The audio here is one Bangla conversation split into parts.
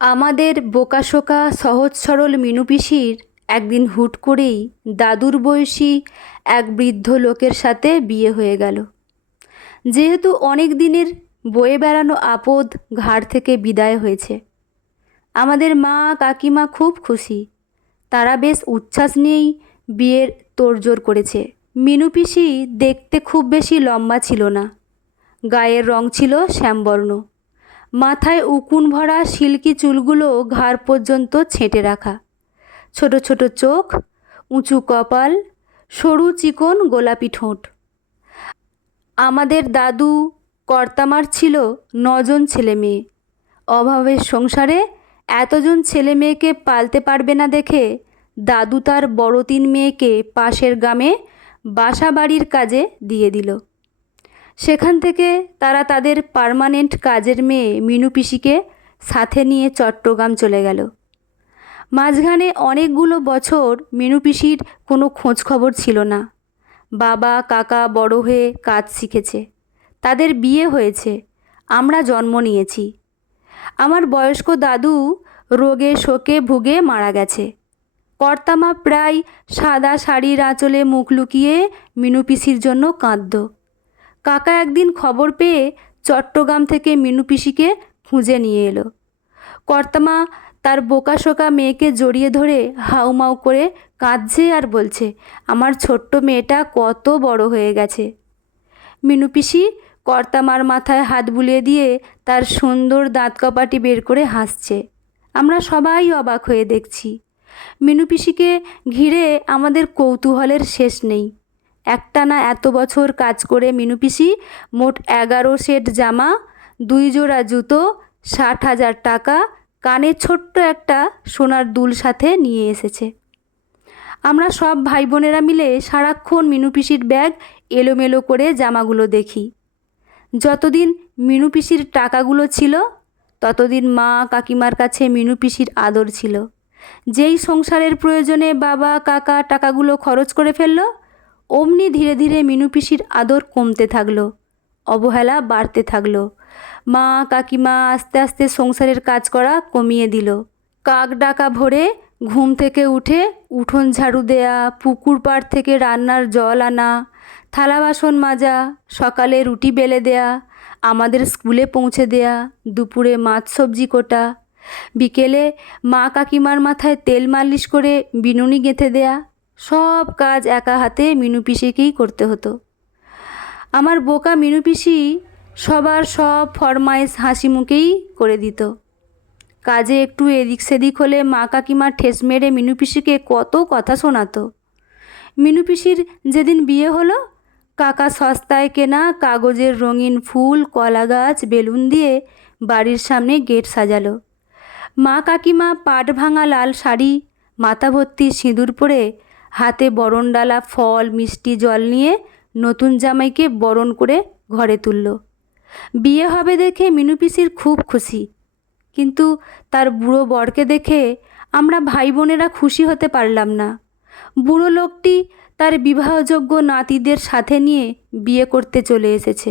আমাদের বোকাশোকা সহজ সরল মিনু পিসির একদিন হুট করেই দাদুর বয়সী এক বৃদ্ধ লোকের সাথে বিয়ে হয়ে গেল। যেহেতু অনেক দিনের বয়ে বেড়ানো আপদ ঘাড় থেকে বিদায় হয়েছে, আমাদের মা কাকিমা খুব খুশি। তারা বেশ উচ্ছ্বাস নিয়েই বিয়ের তোড়জোড় করেছে। মিনু পিসি দেখতে খুব বেশি লম্বা ছিল না, গায়ের রং ছিল শ্যামবর্ণ, মাথায় উকুন ভরা সিল্কি চুলগুলো ঘাড় পর্যন্ত ছেঁটে রাখা, ছোট ছোট চোখ, উঁচু কপাল, সরু চিকন গোলাপি ঠোঁট। আমাদের দাদু কর্তামার ছিল 9 জন ছেলে মেয়ে। অভাবের সংসারে এতজন ছেলে মেয়েকে পালতে পারবে না দেখে দাদু তার বড় 3 মেয়েকে পাশের গ্রামে বাসা বাড়ির কাজে দিয়ে দিল। সেখান থেকে তারা তাদের পার্মানেন্ট কাজের মেয়ে মিনু পিসিকে সাথে নিয়ে চট্টগ্রাম চলে গেল। মাঝখানে অনেকগুলো বছর মিনু পিসির কোনো খোঁজ খবর ছিল না। বাবা কাকা বড় হয়ে কাজ শিখেছে, তাদের বিয়ে হয়েছে, আমরা জন্ম নিয়েছি। আমার বয়স্ক দাদু রোগে শোকে ভুগে মারা গেছে। কর্তামা প্রায় সাদা শাড়ির আঁচলে মুখ লুকিয়ে মিনু পিসির জন্য কাঁদত। কাকা একদিন খবর পেয়ে চট্টগ্রাম থেকে মিনু পিসিকে খুঁজে নিয়ে এলো। কর্তামা তার বোকাশোকা মেয়েকে জড়িয়ে ধরে হাউমাউ করে কাঁদছে আর বলছে, আমার ছোট্ট মেয়েটা কত বড় হয়ে গেছে। মিনু পিসি কর্তামার মাথায় হাত বুলিয়ে দিয়ে তার সুন্দর দাঁত কপাটি বের করে হাসছে। আমরা সবাই অবাক হয়ে দেখছি। মিনু পিসিকে ঘিরে আমাদের কৌতূহলের শেষ নেই। একটানা এত বছর কাজ করে মিনু পিসি মোট 11 সেট জামা, 2 জোড়া জুতো, 60,000 টাকা, কানে ছোট্ট একটা সোনার দুল সাথে নিয়ে এসেছে। আমরা সব ভাই বোনেরা মিলে সারাক্ষণ মিনু পিসির ব্যাগ এলোমেলো করে জামাগুলো দেখি। যতদিন মিনু পিসির টাকাগুলো ছিল ততদিন মা কাকিমার কাছে মিনু পিসির আদর ছিল। যেই সংসারের প্রয়োজনে বাবা কাকা টাকাগুলো খরচ করে ফেলল, অমনি ধীরে ধীরে মিনু পিসির আদর কমতে থাকলো, অবহেলা বাড়তে থাকলো। মা কাকিমা আস্তে আস্তে সংসারের কাজ করা কমিয়ে দিল। কাক ডাকা ভোরে ঘুম থেকে উঠে উঠোন ঝাড়ু দেয়া, পুকুর পাড় থেকে রান্নার জল আনা, থালা বাসন মাজা, সকালে রুটি বেলে দেয়া, আমাদের স্কুলে পৌঁছে দেয়া, দুপুরে মাছ সবজি কোটা, বিকেলে মা কাকিমার মাথায় তেল মালিশ করে বিনুনি গেঁথে দেয়া, সব কাজ একা হাতে মিনু পিসিকেই করতে হতো। আমার বোকা মিনু পিসি সবার সব ফরমাইশ হাসি মুখেই করে দিত। কাজে একটু এদিক সেদিক হলে মা কাকিমা ঠেস মেরে মিনু পিসিকে কত কথা শোনাতো। মিনু পিসির যেদিন বিয়ে হলো, কাকা সস্তায় কেনা কাগজের রঙিন ফুল, কলা গাছ, বেলুন দিয়ে বাড়ির সামনে গেট সাজালো। মা কাকিমা পাট ভাঙা লাল শাড়ি, মাথা ভর্তি সিঁদুর পরে, হাতে বরণডালা ফল মিষ্টি জল নিয়ে নতুন জামাইকে বরণ করে ঘরে তুলল। বিয়ে হবে দেখে মিনু পিসির খুব খুশি, কিন্তু তার বুড়ো বরকে দেখে আমরা ভাই বোনেরা খুশি হতে পারলাম না। বুড়ো লোকটি তার বিবাহযোগ্য নাতিদের সাথে নিয়ে বিয়ে করতে চলে এসেছে।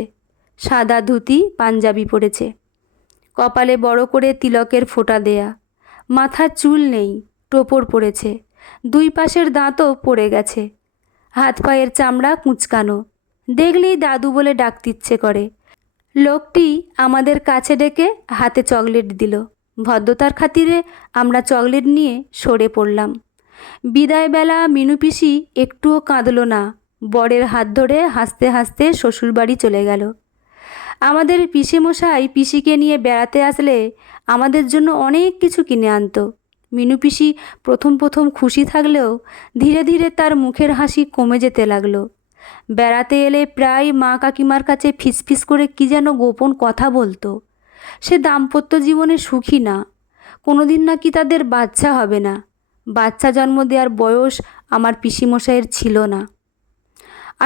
সাদা ধুতি পাঞ্জাবি পরেছে, কপালে বড় করে তিলকের ফোঁটা দেয়া, মাথার চুল নেই, টোপর পড়েছে, 2 পাশের দাঁতও পড়ে গেছে, হাত পায়ের চামড়া কুঁচকানো, দেখলেই দাদু বলে ডাকতে ইচ্ছে করে। লোকটি আমাদের কাছে ডেকে হাতে চকলেট দিল। ভদ্রতার খাতিরে আমরা চকলেট নিয়ে সরে পড়লাম। বিদায়বেলা মিনু পিসি একটুও কাঁদল না, বরের হাত ধরে হাসতে হাসতে শ্বশুরবাড়ি চলে গেল। আমাদের পিসেমশাই পিসিকে নিয়ে বেড়াতে আসলে আমাদের জন্য অনেক কিছু কিনে আনতো। মিনু পিসি প্রথম প্রথম খুশি থাকলেও ধীরে ধীরে তার মুখের হাসি কমে যেতে লাগলো। বেড়াতে এলে প্রায় মা কাকিমার কাছে ফিসফিস করে কী যেন গোপন কথা বলতো। সে দাম্পত্য জীবনে সুখী না, কোনোদিন নাকি তাদের বাচ্চা হবে না। বাচ্চা জন্ম দেওয়ার বয়স আমার পিসিমশাইয়ের ছিল না।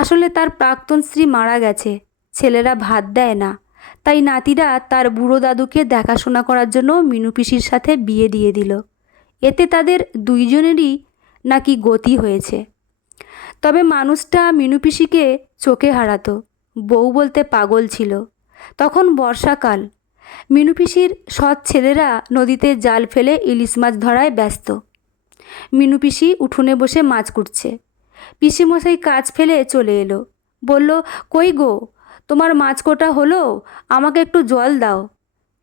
আসলে তার প্রাক্তন স্ত্রী মারা গেছে, ছেলেরা ভাত দেয় না, তাই নাতিরা তার বুড়ো দাদুকে দেখাশোনা করার জন্য মিনু পিসির সাথে বিয়ে দিয়ে দিল। এতে তাদের 2 জনেরই নাকি গতি হয়েছে। তবে মানুষটা মিনু পিসিকে চোখে হারাতো, বউ বলতে পাগল ছিল। তখন বর্ষাকাল, মিনু পিসির সৎ ছেলেরা নদীতে জাল ফেলে ইলিশ মাছ ধরায় ব্যস্ত। মিনু পিসি উঠোনে বসে মাছ কুটছে। পিসিমশাই কাজ ফেলে চলে এলো। বলল, কই গো, তোমার মাছ কোটা হলো? আমাকে একটু জল দাও।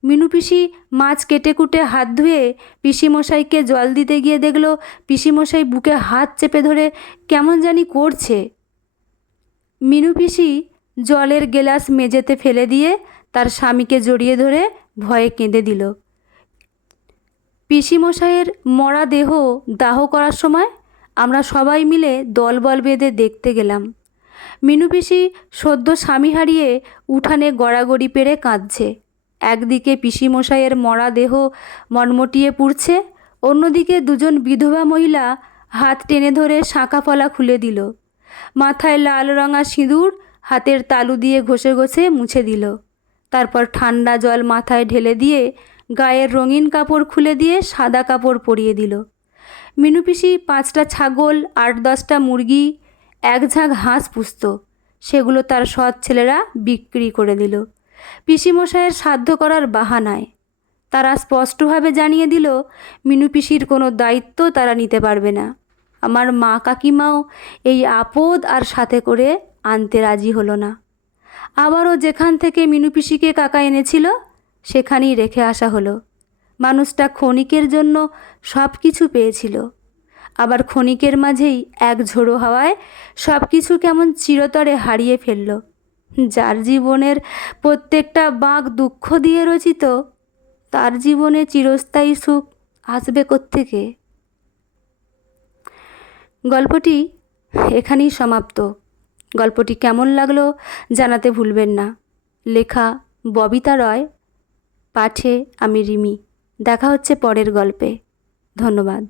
মিনু পিসি মাছ কেটে কুটে হাত ধুয়ে পিসিমশাইকে জল দিতে গিয়ে দেখল পিসিমশাই বুকে হাত চেপে ধরে কেমন জানি করছে। মিনু পিসি জলের গেলাস মেঝেতে ফেলে দিয়ে তার স্বামীকে জড়িয়ে ধরে ভয়ে কেঁদে দিল। পিসিমশাইয়ের মরা দেহ দাহ করার সময় আমরা সবাই মিলে দলবল বেঁধে দেখতে গেলাম। মিনু পিসি সদ্য স্বামী হারিয়ে উঠানে গড়াগড়ি পেড়ে কাঁদছে। একদিকে পিসিমশাইয়ের মরা দেহ মটমটিয়ে পুড়ছে, অন্যদিকে দুজন বিধবা মহিলা হাত টেনে ধরে শাঁখা পলা খুলে দিল। মাথায় লাল রঙা সিঁদুর হাতের তালু দিয়ে ঘষে ঘষে মুছে দিল। তারপর ঠান্ডা জল মাথায় ঢেলে দিয়ে গায়ের রঙিন কাপড় খুলে দিয়ে সাদা কাপড় পরিয়ে দিল। মিনু পিসি 5টা ছাগল, 8-10টা মুরগি, এক ঝাঁক হাঁস পুষত। সেগুলো তার সৎ ছেলেরা বিক্রি করে দিল পিসিমশাইয়ের শ্রাদ্ধ করার বাহানায়। তারা স্পষ্টভাবে জানিয়ে দিল মিনু পিসির কোনো দায়িত্ব তারা নিতে পারবে না। আমার মা কাকিমাও এই আপদ আর সাথে করে আনতে রাজি হলো না। আবারও যেখান থেকে মিনু পিসিকে কাকা এনেছিল সেখানেই রেখে আসা হলো। মানুষটা ক্ষণিকের জন্য সব কিছু পেয়েছিল, আবার ক্ষণিকের মাঝেই এক ঝোড়ো হাওয়ায় সব কিছু কেমন চিরতরে হারিয়ে ফেলল। যার জীবনের প্রত্যেকটা বাঁক দুঃখ দিয়ে রচিত, তার জীবনে চিরস্থায়ী সুখ আসবে কোত্থেকে? গল্পটি এখানেই সমাপ্ত। গল্পটি কেমন লাগলো জানাতে ভুলবেন না। লেখা ববিতা রয়, পাঠে আমি রিমি। দেখা হচ্ছে পরের গল্পে। ধন্যবাদ।